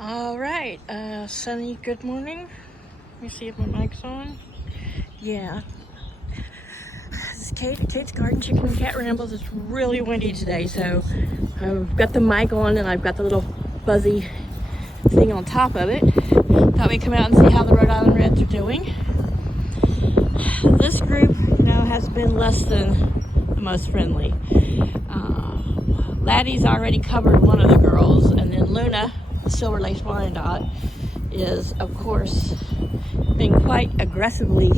All right, Sunny, good morning. Let me see if my mic's on. Yeah. This is Kate's Garden Chicken and Cat Rambles. It's really windy today, so I've got the mic on and I've got the little fuzzy thing on top of it. Thought we'd come out and see how the Rhode Island Reds are doing. This group, has been less than the most friendly. Laddie's already covered one of the girls, and then Luna, the Silver Lace Wyandotte, is, of course, being quite aggressively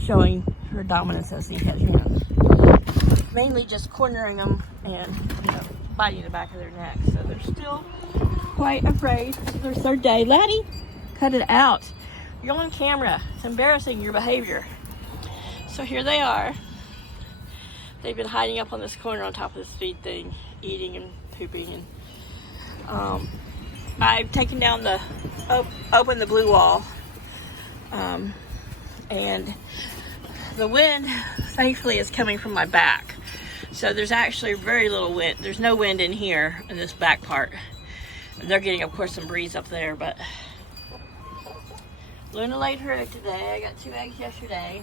showing her dominance as the head hen. Mainly just cornering them and, biting the back of their neck. So they're still quite afraid. This is their third day. Laddie, cut it out. You're on camera. It's embarrassing, your behavior. So here they are. They've been hiding up on this corner on top of this feed thing, eating and pooping. And I've taken down opened the blue wall. And the wind, thankfully, is coming from my back. So there's actually very little wind. There's no wind in here in this back part. And they're getting, of course, some breeze up there, but Luna laid her egg today. I got 2 eggs yesterday.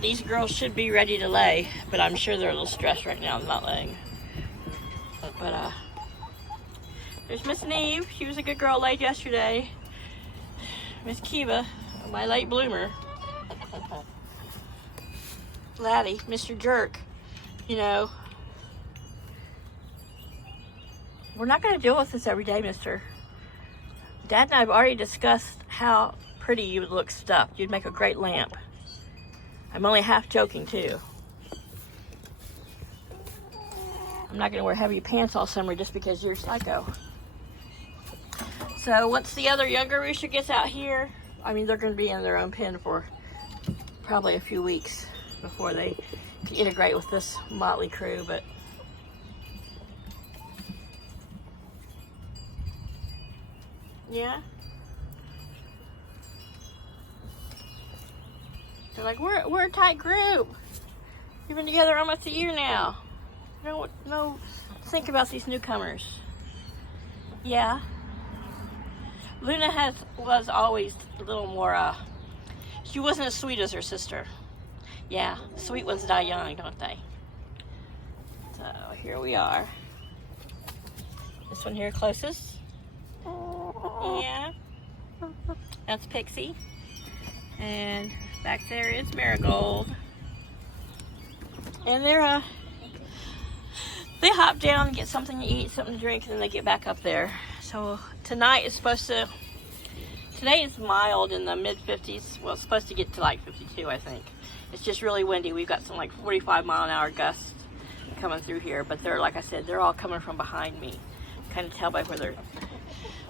These girls should be ready to lay, but I'm sure they're a little stressed right now not laying. But there's Miss Neve. She was a good girl, laid yesterday. Miss Kiva, my late bloomer. Laddie, Mr. Jerk. We're not going to deal with this every day, mister. Dad and I have already discussed how pretty you would look stuffed. You'd make a great lamp. I'm only half joking, too. I'm not going to wear heavy pants all summer just because you're psycho. So once the other younger rooster gets out here, they're going to be in their own pen for probably a few weeks before they can integrate with this motley crew. But yeah. They're like, we're a tight group. We've been together almost a year now. No, think about these newcomers. Yeah. Luna was always a little more, she wasn't as sweet as her sister. Yeah, sweet ones die young, don't they? So here we are. This one here closest. Yeah. That's Pixie. And back there is Marigold. And they hop down and get something to eat, something to drink, and then they get back up there. So today is mild in the mid-50s. Well, it's supposed to get to like 52, I think. It's just really windy. We've got some like 45-mile-an-hour gusts coming through here. But they're, like I said, they're all coming from behind me. Kind of tell by where they're.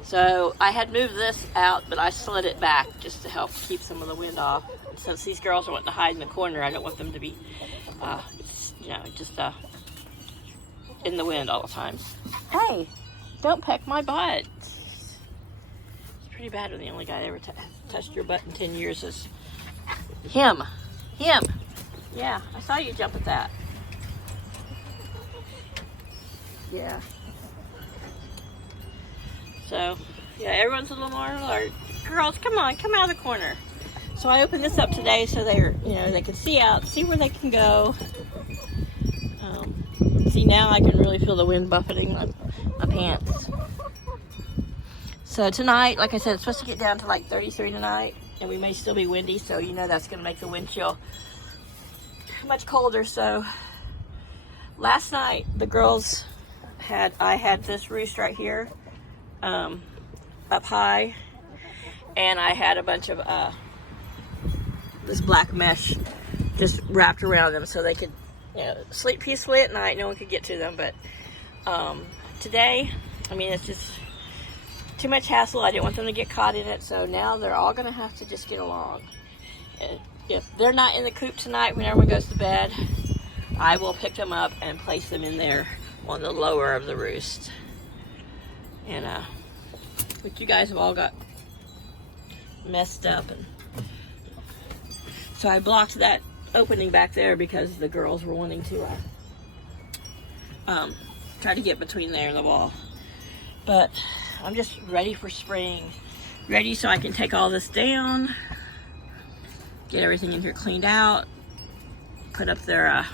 So I had moved this out, but I slid it back just to help keep some of the wind off. And since these girls are wanting to hide in the corner, I don't want them to be, in the wind all the time. Hey, don't peck my butt. It's pretty bad when the only guy that ever touched your butt in 10 years is him. Yeah, I saw you jump at that. Yeah. So, yeah, everyone's a little more alert. Girls, come on, come out of the corner. So I opened this up today so they can see out, see where they can go. See, now I can really feel the wind buffeting my pants. So tonight, like I said, it's supposed to get down to like 33 tonight, and we may still be windy, so that's going to make the wind chill much colder. So last night, the girls I had this roost right here, up high, and I had a bunch of this black mesh just wrapped around them so they could sleep peacefully at night. No one could get to them. But today, it's just too much hassle. I didn't want them to get caught in it, so now they're all going to have to just get along. If they're not in the coop tonight when everyone goes to bed, I will pick them up and place them in there on the lower of the roost. And but you guys have all got messed up, and so I blocked that opening back there because the girls were wanting to try to get between there and the wall. But I'm just ready for spring. Ready so I can take all this down, get everything in here cleaned out, put up their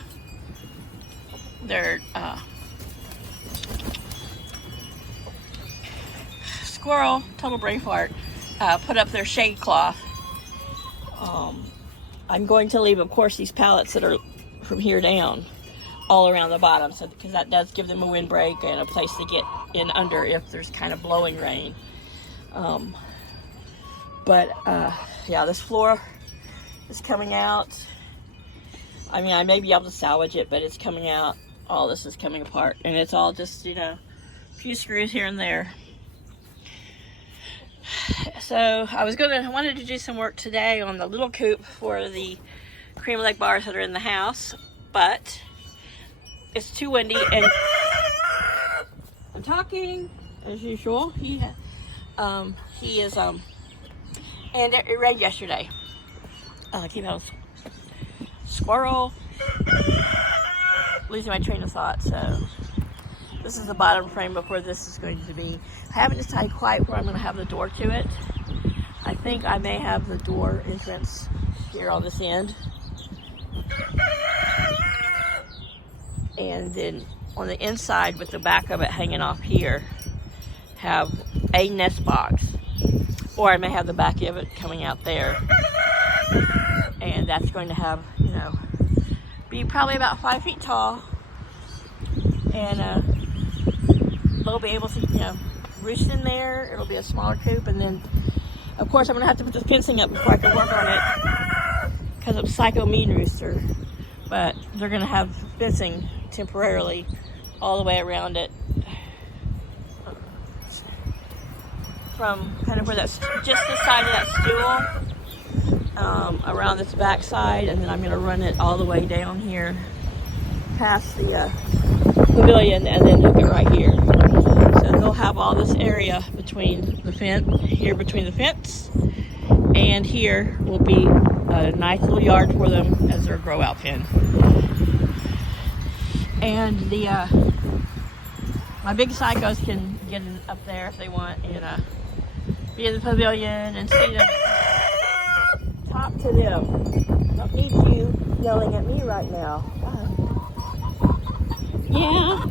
squirrel, total brain fart, put up their shade cloth. I'm going to leave, of course, these pallets that are from here down all around the bottom, so because that does give them a windbreak and a place to get in under if there's kind of blowing rain. Yeah, this floor is coming out. I mean, I may be able to salvage it, but it's coming out. All this is coming apart, and it's all just, you know, a few screws here and there. So I wanted to do some work today on the little coop for the cream of leg bars that are in the house, but it's too windy, and I'm talking as usual. He is and it rained yesterday. Keep on squirrel. Losing my train of thought. So this is the bottom frame of where this is going to be. I haven't decided quite where I'm going to have the door to it. I think I may have the door entrance here on this end, and then on the inside with the back of it hanging off here have a nest box, or I may have the back of it coming out there, and that's going to have, you know, be probably about 5 feet tall, and they'll be able to, you know, roost in there. It'll be a smaller coop, and then of course I'm gonna have to put the fencing up before I can work on it because of Psycho Mean Rooster, but they're gonna have fencing temporarily all the way around it, from kind of where that's just the side of that stool, around this back side, and then I'm going to run it all the way down here past the pavilion and then hook it right here. So they'll have all this area between the fence, here between the fence, and here will be a nice little yard for them as their grow out pen. And the my big psychos can get in up there if they want, and be in the pavilion and see them. Talk to them. I don't need you yelling at me right now. Yeah.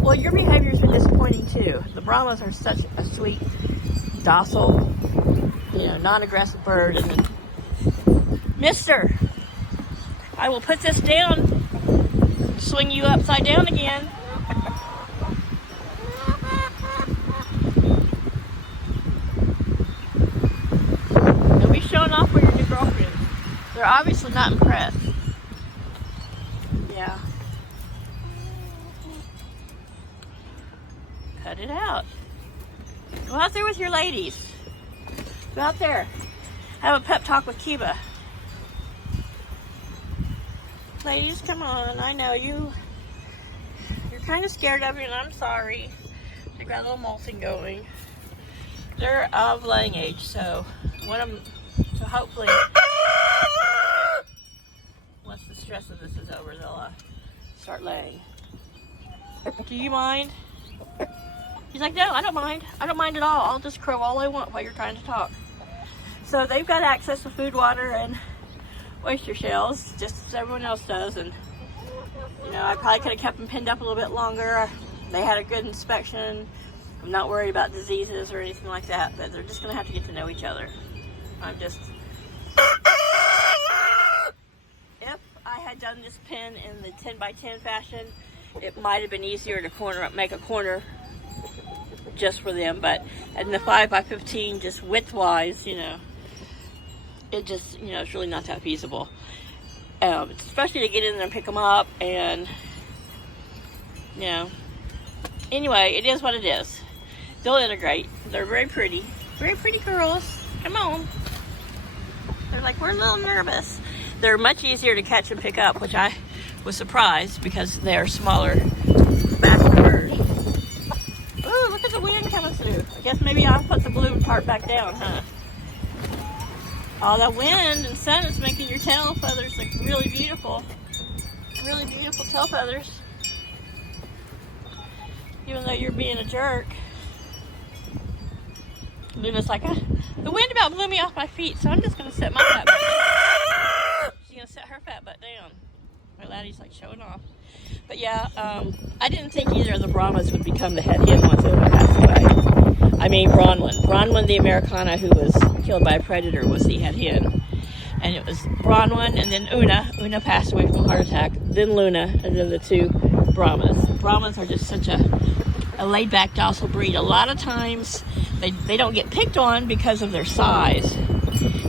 Well, your behavior's been disappointing too. The Brahmas are such a sweet, docile, you know, non-aggressive bird. And then, Mister, I will put this down, swing you upside down again. Don't be showing off for your new girlfriend. They're obviously not impressed. Yeah. Cut it out. Go out there with your ladies. Go out there. Have a pep talk with Kiba. Ladies, come on. I know you're kind of scared of me, and I'm sorry. They got a little molting going. They're of laying age, so hopefully, once the stress of this is over, they'll start laying. Do you mind? He's like, no, I don't mind. I don't mind at all. I'll just crow all I want while you're trying to talk. So they've got access to food, water, and oyster shells, just as everyone else does. And, you know, I probably could have kept them pinned up a little bit longer. They had a good inspection. I'm not worried about diseases or anything like that, but they're just going to have to get to know each other. If I had done this pen in the 10 by 10 fashion, it might have been easier to make a corner just for them, but in the 5 by 15, just width-wise, you know, it just, you know, it's really not that feasible. Especially to get in there and pick them up, and, you know, anyway, it is what it is. They'll integrate. They're very pretty girls. Come on. They're like, we're a little nervous. They're much easier to catch and pick up, which I was surprised because they are smaller, faster birds. Ooh, look at the wind coming through. I guess maybe I'll put the blue part back down, huh? All that wind and sun is making your tail feathers look really beautiful. Really beautiful tail feathers. Even though you're being a jerk. Luna's like, the wind about blew me off my feet, so I'm just going to set my fat butt down. She's going to set her fat butt down. My laddie's like showing off. But yeah, I didn't think either of the Brahmas would become the head hen once Una passed away. I mean, Bronwyn. Bronwyn, the Americana, who was killed by a predator, was the head hen. And it was Bronwyn and then Una. Una passed away from a heart attack. Then Luna, and then the two Brahmas. Brahmas are just such a laid-back, docile breed. A lot of times, they don't get picked on because of their size.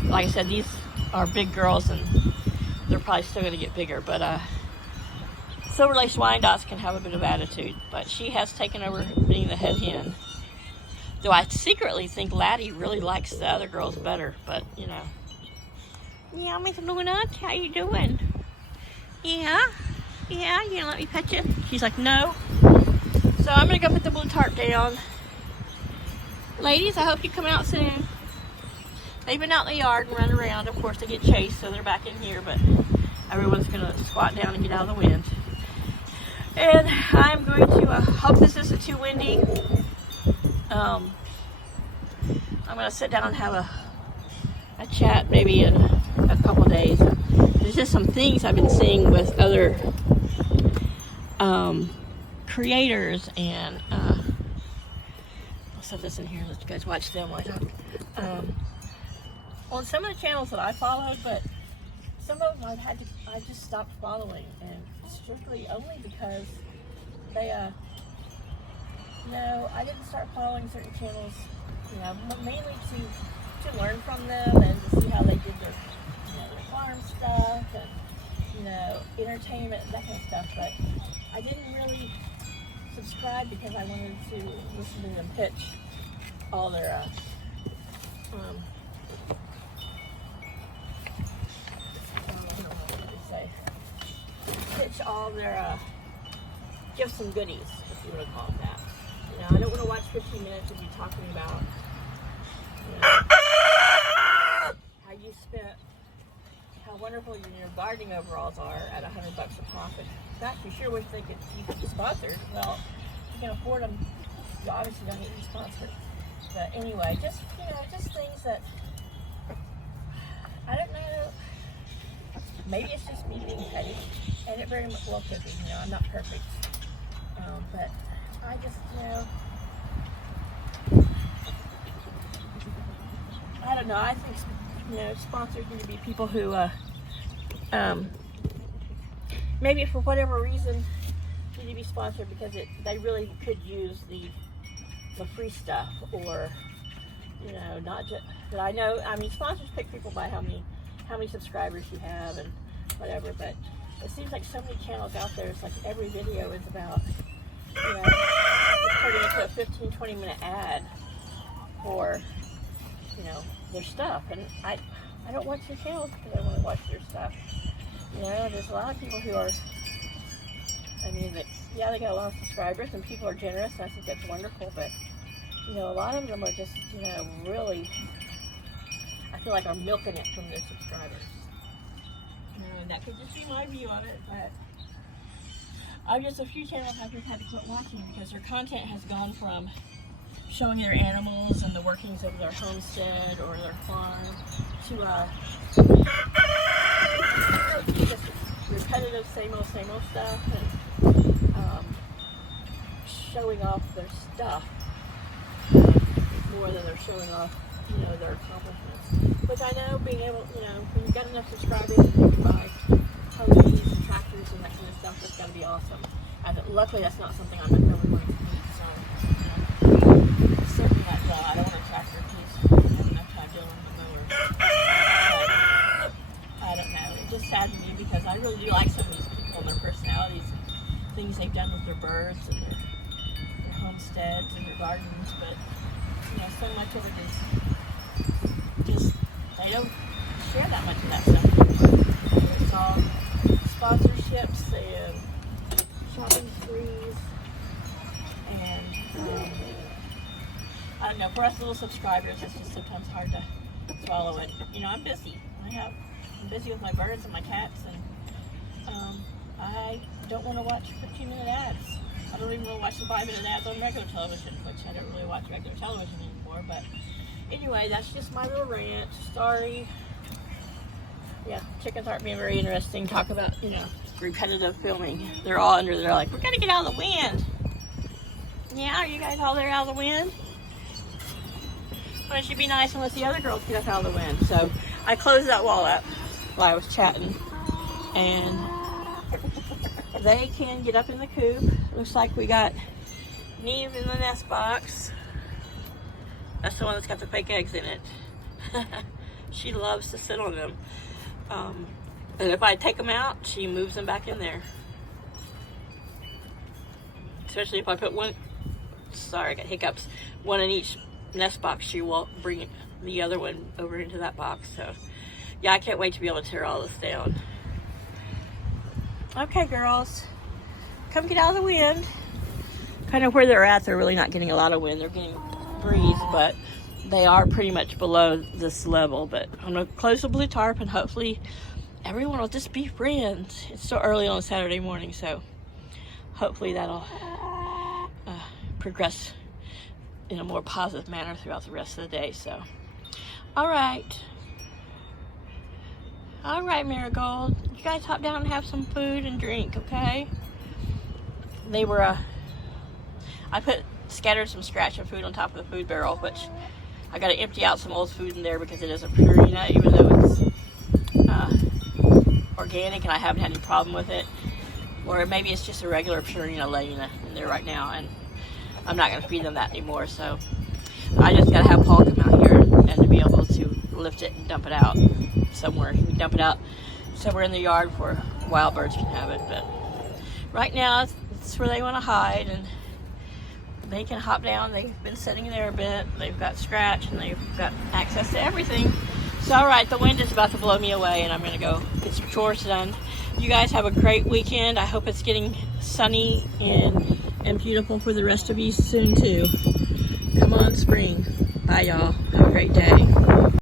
Like I said, these are big girls, and they're probably still going to get bigger. But Silver-Laced Wyandottes can have a bit of attitude. But she has taken over being the head hen. Though I secretly think Laddie really likes the other girls better. But, you know. Yeah, Miss Luna, how you doing? Yeah? Yeah, you gonna let me pet you? She's like, no. So I'm gonna go put the blue tarp down. Ladies, I hope you come out soon. They've been out in the yard and run around. Of course, they get chased, so they're back in here, but everyone's gonna squat down and get out of the wind. And I'm going to hope this isn't too windy. I'm gonna sit down and have a chat maybe in a couple days. There's just some things I've been seeing with other creators, and I'll set this in here and let you guys watch them while I talk. On some of the channels that I followed, but some of them I just stopped following, and strictly only because they I didn't start following certain channels, mainly to learn from them and to see how they did their farm stuff and entertainment, that kind of stuff. But I didn't really subscribe because I wanted to listen to them pitch all their I don't know what to say. Pitch all their gifts and goodies, if you want to call it that. I don't want to watch 15 minutes of you talking about how you spent, how wonderful your gardening overalls are at $100 a pop. In fact, you sure wish you could be sponsored. Well, if you can afford them, you obviously don't need to be sponsored. But anyway, just things that I don't know. Maybe it's just me being petty, and it very much well could be. I'm not perfect, but I just I don't know. I think sponsors need to be people who maybe for whatever reason need to be sponsored because they really could use the free stuff, or not just. But I know, sponsors pick people by how many subscribers you have and whatever. But it seems like so many channels out there. It's like every video is about turning into a 15-20 minute ad for their stuff, and I don't watch their channels because I want to watch their stuff. There's a lot of people who are, they got a lot of subscribers and people are generous, and I think that's wonderful, but a lot of them are just really, I feel like are milking it from their subscribers. And that could just be my view on it, but a few channels I've just had to quit watching because their content has gone from showing their animals and the workings of their homestead or their farm to just repetitive same old stuff, and showing off their stuff more than they're showing off their accomplishments. Which I know, being able, when you've got enough subscribers and you can buy Humvees and tractors and that kind of stuff, that's got to be awesome. Luckily, that's not something I'm really wanting to need, so certainly not. I don't want a tractor because I don't have enough time dealing with the mower. But I don't know. It's just sad to me because I really do like some of these people and their personalities, and things they've done with their birds and their homesteads and their gardens, but so much of it is just they don't share that much of that stuff anymore. It's all sponsorships and shopping sprees, and I don't know, for us little subscribers it's just sometimes hard to swallow it. I'm busy. I'm busy with my birds and my cats, and I don't want to watch 15-minute ads. I don't even want to watch the 5-minute ads on regular television, which I don't really watch regular television anymore, but Anyway, that's just my little rant. Sorry. Yeah, chickens aren't being very interesting. Talk about, repetitive filming. They're all under there like, we're gonna get out of the wind. Yeah, are you guys all there out of the wind? Why don't you be nice and let the other girls get up out of the wind? So I closed that wall up while I was chatting, and they can get up in the coop. Looks like we got Neve in the nest box. That's the one that's got the fake eggs in it. She loves to sit on them. And if I take them out, she moves them back in there. Especially if I put one, sorry, I got hiccups, one in each nest box, she will bring the other one over into that box. So yeah, I can't wait to be able to tear all this down. Okay, girls, come get out of the wind. Kind of where they're at, they're really not getting a lot of wind. They're getting breeze, but they are pretty much below this level. But I'm gonna close the blue tarp, and hopefully everyone will just be friends. It's still early on Saturday morning, so hopefully that'll progress in a more positive manner throughout the rest of the day. So, all right, Marigold, you guys hop down and have some food and drink, okay? They were, I scattered some scratch and food on top of the food barrel, which I got to empty out some old food in there because it isn't Purina, even though it's organic and I haven't had any problem with it. Or maybe it's just a regular Purina laying in there right now, and I'm not going to feed them that anymore. So I just got to have Paul come out here and to be able to lift it and dump it out somewhere. He can dump it out somewhere in the yard where wild birds can have it. But right now, it's where they want to hide, and they can hop down. They've been sitting there a bit. They've got scratch, and they've got access to everything. So, all right, the wind is about to blow me away, and I'm going to go get some chores done. You guys have a great weekend. I hope it's getting sunny and beautiful for the rest of you soon, too. Come on, spring. Bye, y'all. Have a great day.